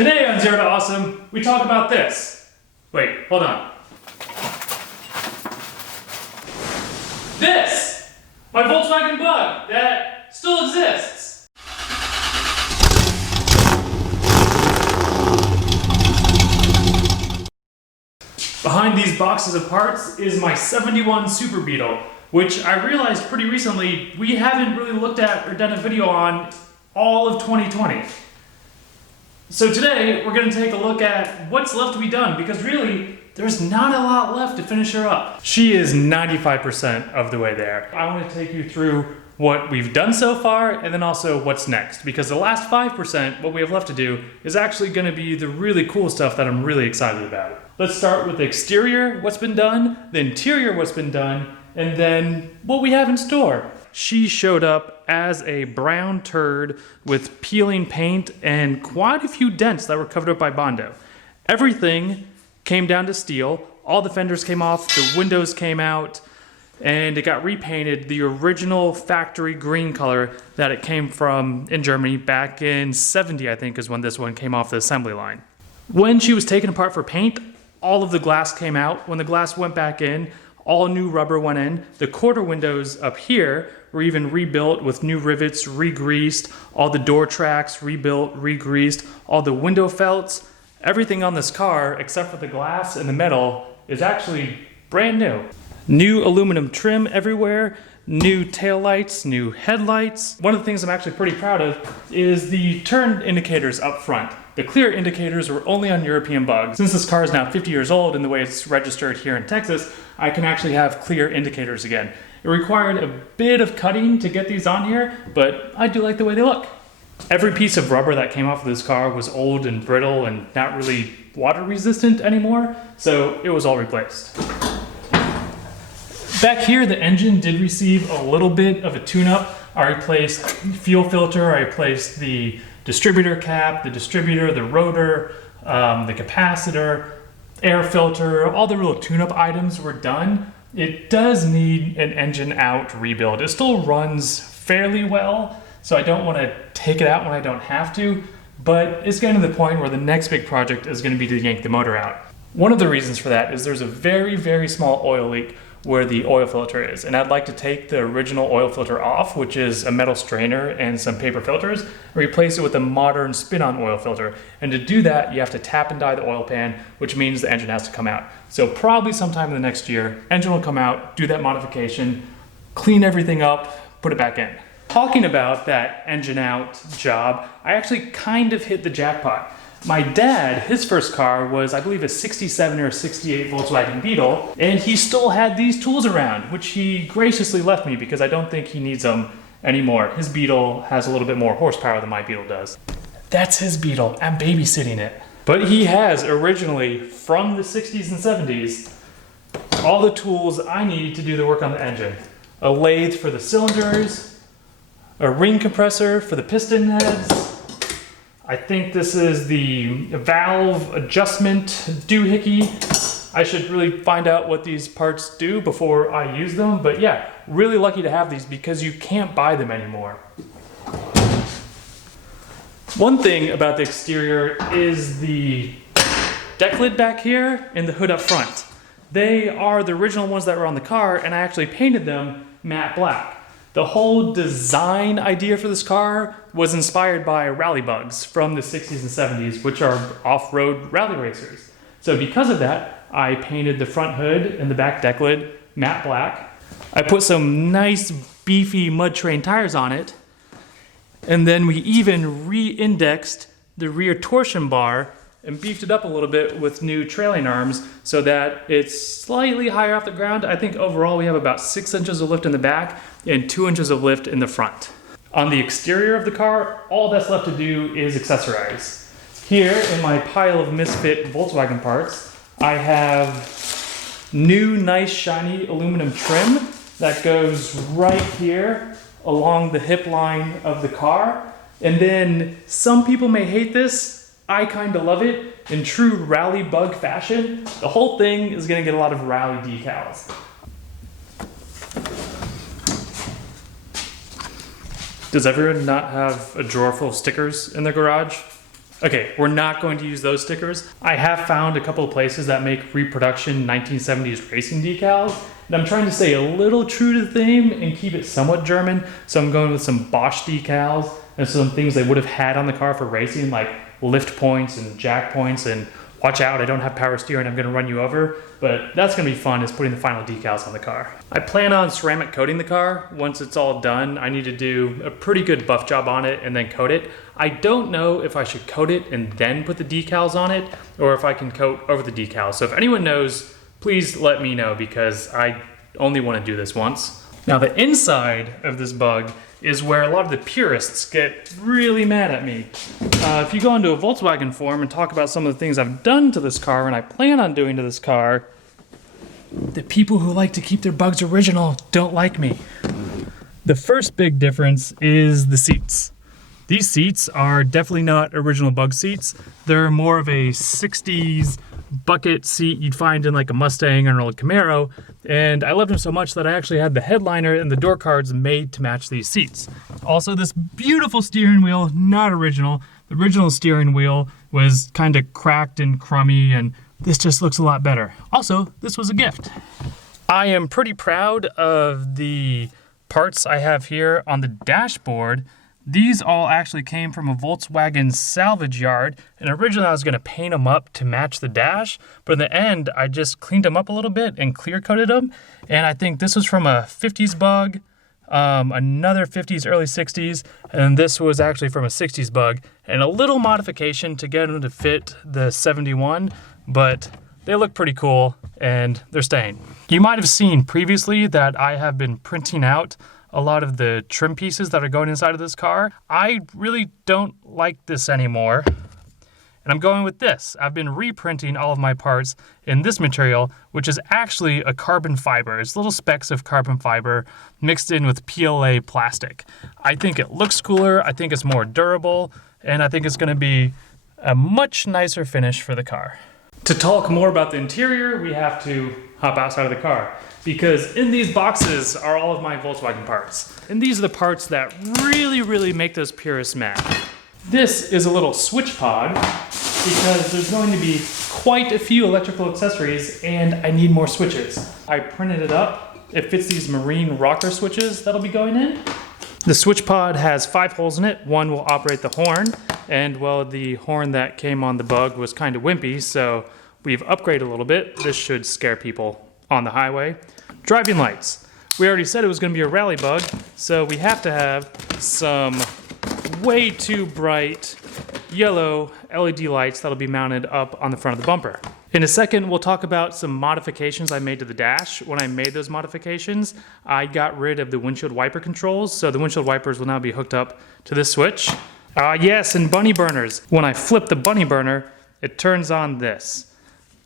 Today on Zero to Awesome, we talk about this. Wait, hold on. This! My Volkswagen Bug that still exists. Behind these boxes of parts is my 71 Super Beetle, which I realized pretty recently we haven't really looked at or done a video on all of 2020. So today we're going to take a look at what's left to be done, because really there's not a lot left to finish her up. She is 95% of the way there. I want to take you through what we've done so far and then also what's next, because the last 5%, what we have left to do, is actually going to be the really cool stuff that I'm really excited about. Let's start with the exterior, what's been done, the interior, what's been done, and then what we have in store. She showed up as a brown turd with peeling paint and quite a few dents that were covered up by Bondo. Everything came down to steel. All the fenders came off, the windows came out, and it got repainted the original factory green color that it came from in Germany back in 70, I think, is when this one came off the assembly line. When she was taken apart for paint, all of the glass came out. When the glass went back in, all new rubber went in. The quarter windows up here were even rebuilt with new rivets, re-greased, all the door tracks rebuilt, re-greased, all the window felts. Everything on this car, except for the glass and the metal, is actually brand new. New aluminum trim everywhere, new taillights, new headlights. One of the things I'm actually pretty proud of is the turn indicators up front. The clear indicators were only on European Bugs. Since this car is now 50 years old and the way it's registered here in Texas, I can actually have clear indicators again. It required a bit of cutting to get these on here, but I do like the way they look. Every piece of rubber that came off of this car was old and brittle and not really water resistant anymore, so it was all replaced. Back here, the engine did receive a little bit of a tune-up. I replaced fuel filter, I replaced the distributor cap, the distributor, the rotor, the capacitor, air filter, all the real tune-up items were done. It does need an engine out rebuild. It still runs fairly well, so I don't want to take it out when I don't have to, but it's getting to the point where the next big project is going to be to yank the motor out. One of the reasons for that is there's a very, very small oil leak where the oil filter is, and I'd like to take the original oil filter off, which is a metal strainer and some paper filters, and replace it with a modern spin-on oil filter. And to do that, you have to tap and die the oil pan, which means the engine has to come out. So probably sometime in the next year, engine will come out, do that modification, clean everything up, put it back in. Talking about that engine out job, I actually kind of hit the jackpot. My dad, his first car was, I believe, a 67 or 68 Volkswagen Beetle, and he still had these tools around, which he graciously left me because I don't think he needs them anymore. His Beetle has a little bit more horsepower than my Beetle does. That's his Beetle. I'm babysitting it. But he has originally, from the 60s and 70s, all the tools I need to do the work on the engine. A lathe for the cylinders, a ring compressor for the piston heads. I think this is the valve adjustment doohickey. I should really find out what these parts do before I use them, but yeah, really lucky to have these because you can't buy them anymore. One thing about the exterior is the deck lid back here and the hood up front. They are the original ones that were on the car, and I actually painted them matte black. The whole design idea for this car was inspired by rally bugs from the 60s and 70s, which are off-road rally racers. So because of that, I painted the front hood and the back deck lid matte black. I put some nice beefy mud train tires on it, and then we even re-indexed the rear torsion bar and beefed it up a little bit with new trailing arms so that it's slightly higher off the ground. I think overall we have about 6 inches of lift in the back and 2 inches of lift in the front. On the exterior of the car, all that's left to do is accessorize. Here in my pile of misfit Volkswagen parts, I have new nice shiny aluminum trim that goes right here along the hip line of the car. And then some people may hate this, I kind of love it. In true rally bug fashion, the whole thing is going to get a lot of rally decals. Does everyone not have a drawer full of stickers in their garage? Okay, we're not going to use those stickers. I have found a couple of places that make reproduction 1970s racing decals, and I'm trying to stay a little true to the theme and keep it somewhat German, so I'm going with some Bosch decals and some things they would have had on the car for racing, like lift points and jack points, and watch out, I don't have power steering, I'm gonna run you over. But that's gonna be fun, is putting the final decals on the car. I plan on ceramic coating the car. Once it's all done, I need to do a pretty good buff job on it and then coat it. I don't know if I should coat it and then put the decals on it, or if I can coat over the decals. So if anyone knows, please let me know, because I only wanna do this once. Now the inside of this bug is where a lot of the purists get really mad at me. If you go into a Volkswagen forum and talk about some of the things I've done to this car and I plan on doing to this car, the people who like to keep their bugs original don't like me. The first big difference is the seats. These seats are definitely not original bug seats. They're more of a 60s bucket seat you'd find in like a Mustang or an old Camaro, and I loved them so much that I actually had the headliner and the door cards made to match these seats. Also, this beautiful steering wheel, not original. The original steering wheel was kind of cracked and crummy, and this just looks a lot better. Also, this was a gift. I am pretty proud of the parts I have here on the dashboard. These all actually came from a Volkswagen salvage yard, and originally I was going to paint them up to match the dash, but in the end I just cleaned them up a little bit and clear coated them, and I think this was from a 50s bug, another 50s, early 60s, and this was actually from a 60s bug, and a little modification to get them to fit the 71, but they look pretty cool and they're staying. You might have seen previously that I have been printing out a lot of the trim pieces that are going inside of this car. I really don't like this anymore, and I'm going with this. I've been reprinting all of my parts in this material, which is actually a carbon fiber. It's little specks of carbon fiber mixed in with PLA plastic. I think it looks cooler, I think it's more durable, and I think it's gonna be a much nicer finish for the car. To talk more about the interior, we have to hop outside of the car, because in these boxes are all of my Volkswagen parts. And these are the parts that really make those purists mad. This is a little switch pod, because there's going to be quite a few electrical accessories and I need more switches. I printed it up. It fits these marine rocker switches that'll be going in. The switch pod has 5 holes in it. One will operate the horn, and well, the horn that came on the bug was kind of wimpy, so we've upgraded a little bit. This should scare people on the highway. Driving lights. We already said it was going to be a rally bug, so we have to have some way too bright yellow LED lights that'll be mounted up on the front of the bumper. In a second, we'll talk about some modifications I made to the dash. When I made those modifications, I got rid of the windshield wiper controls, so the windshield wipers will now be hooked up to this switch. Yes, and bunny burners. When I flip the bunny burner, it turns on this.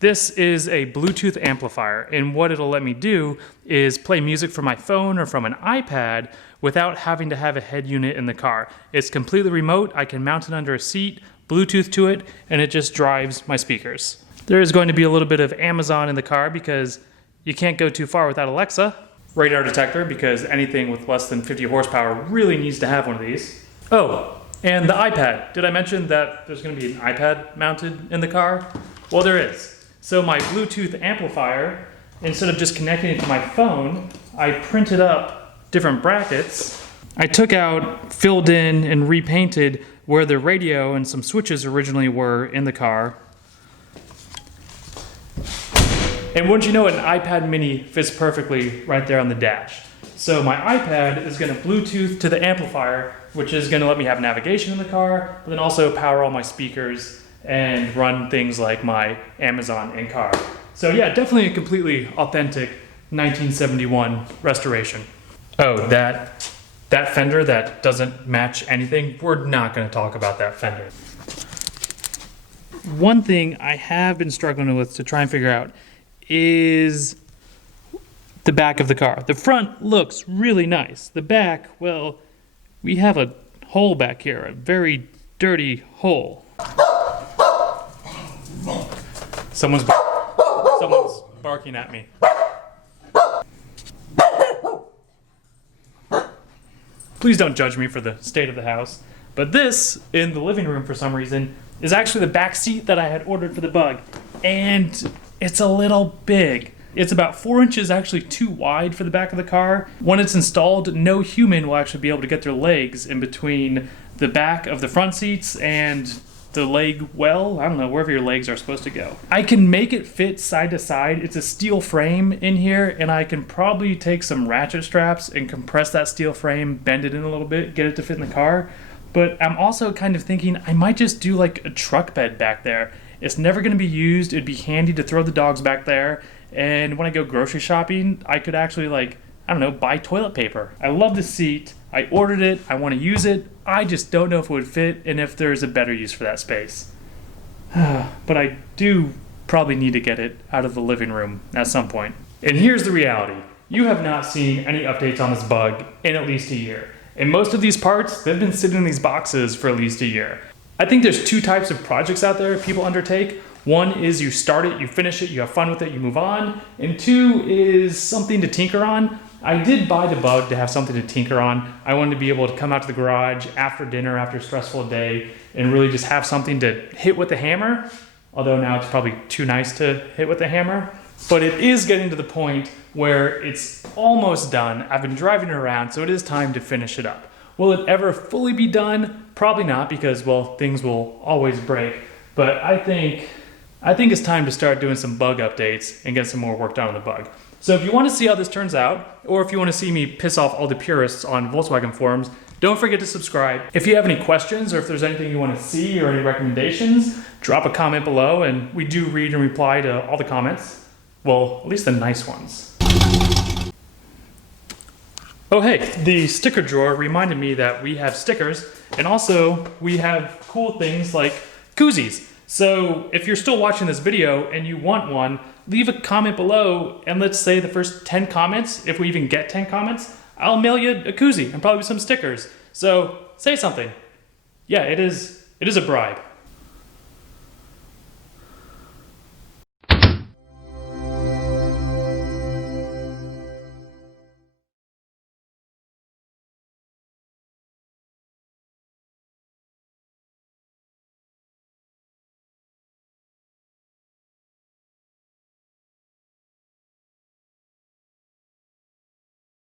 This is a Bluetooth amplifier, and what it'll let me do is play music from my phone or from an iPad without having to have a head unit in the car. It's completely remote. I can mount it under a seat, Bluetooth to it, and it just drives my speakers. There is going to be a little bit of Amazon in the car because you can't go too far without Alexa. Radar detector, because anything with less than 50 horsepower really needs to have one of these. Oh, and the iPad. Did I mention that there's going to be an iPad mounted in the car? Well, there is. So my Bluetooth amplifier, instead of just connecting it to my phone, I printed up different brackets. I took out, filled in, and repainted where the radio and some switches originally were in the car. And wouldn't you know it, an iPad mini fits perfectly right there on the dash. So my iPad is going to Bluetooth to the amplifier, which is going to let me have navigation in the car, but then also power all my speakers and run things like my Amazon in-car. So yeah, definitely a completely authentic 1971 restoration. Oh, that fender that doesn't match anything, we're not going to talk about that fender. One thing I have been struggling with to try and figure out is the back of the car. The front looks really nice. The back, well, we have a hole back here, a very dirty hole. Someone's barking at me. Please don't judge me for the state of the house. But this, in the living room for some reason, is actually the back seat that I had ordered for the Bug. And it's a little big. It's about 4 inches actually too wide for the back of the car. When it's installed, no human will actually be able to get their legs in between the back of the front seats and the leg well, I don't know, wherever your legs are supposed to go. I can make it fit side to side. It's a steel frame in here, and I can probably take some ratchet straps and compress that steel frame, bend it in a little bit, get it to fit in the car. But I'm also kind of thinking I might just do like a truck bed back there. It's never gonna be used. It'd be handy to throw the dogs back there. And when I go grocery shopping, I could actually, like, I don't know, buy toilet paper. I love the seat. I ordered it. I want to use it. I just don't know if it would fit and if there's a better use for that space. But I do probably need to get it out of the living room at some point. And here's the reality. You have not seen any updates on this Bug in at least a year. And most of these parts, they've been sitting in these boxes for at least a year. I think there's 2 types of projects out there people undertake. One is you start it, you finish it, you have fun with it, you move on. And 2 is something to tinker on. I did buy the Bug to have something to tinker on. I wanted to be able to come out to the garage after dinner, after a stressful day, and really just have something to hit with the hammer. Although now it's probably too nice to hit with the hammer. But it is getting to the point where it's almost done. I've been driving it around, so it is time to finish it up. Will it ever fully be done? Probably not, because, well, things will always break. But I think it's time to start doing some Bug updates and get some more work done on the Bug. So if you want to see how this turns out, or if you want to see me piss off all the purists on Volkswagen forums, don't forget to subscribe. If you have any questions or if there's anything you want to see or any recommendations, drop a comment below, and we do read and reply to all the comments. Well, at least the nice ones. Oh hey, the sticker drawer reminded me that we have stickers, and also we have cool things like koozies. So if you're still watching this video and you want one, leave a comment below, and let's say the first 10 comments, if we even get 10 comments, I'll mail you a koozie and probably some stickers. So say something. Yeah, it is a bribe.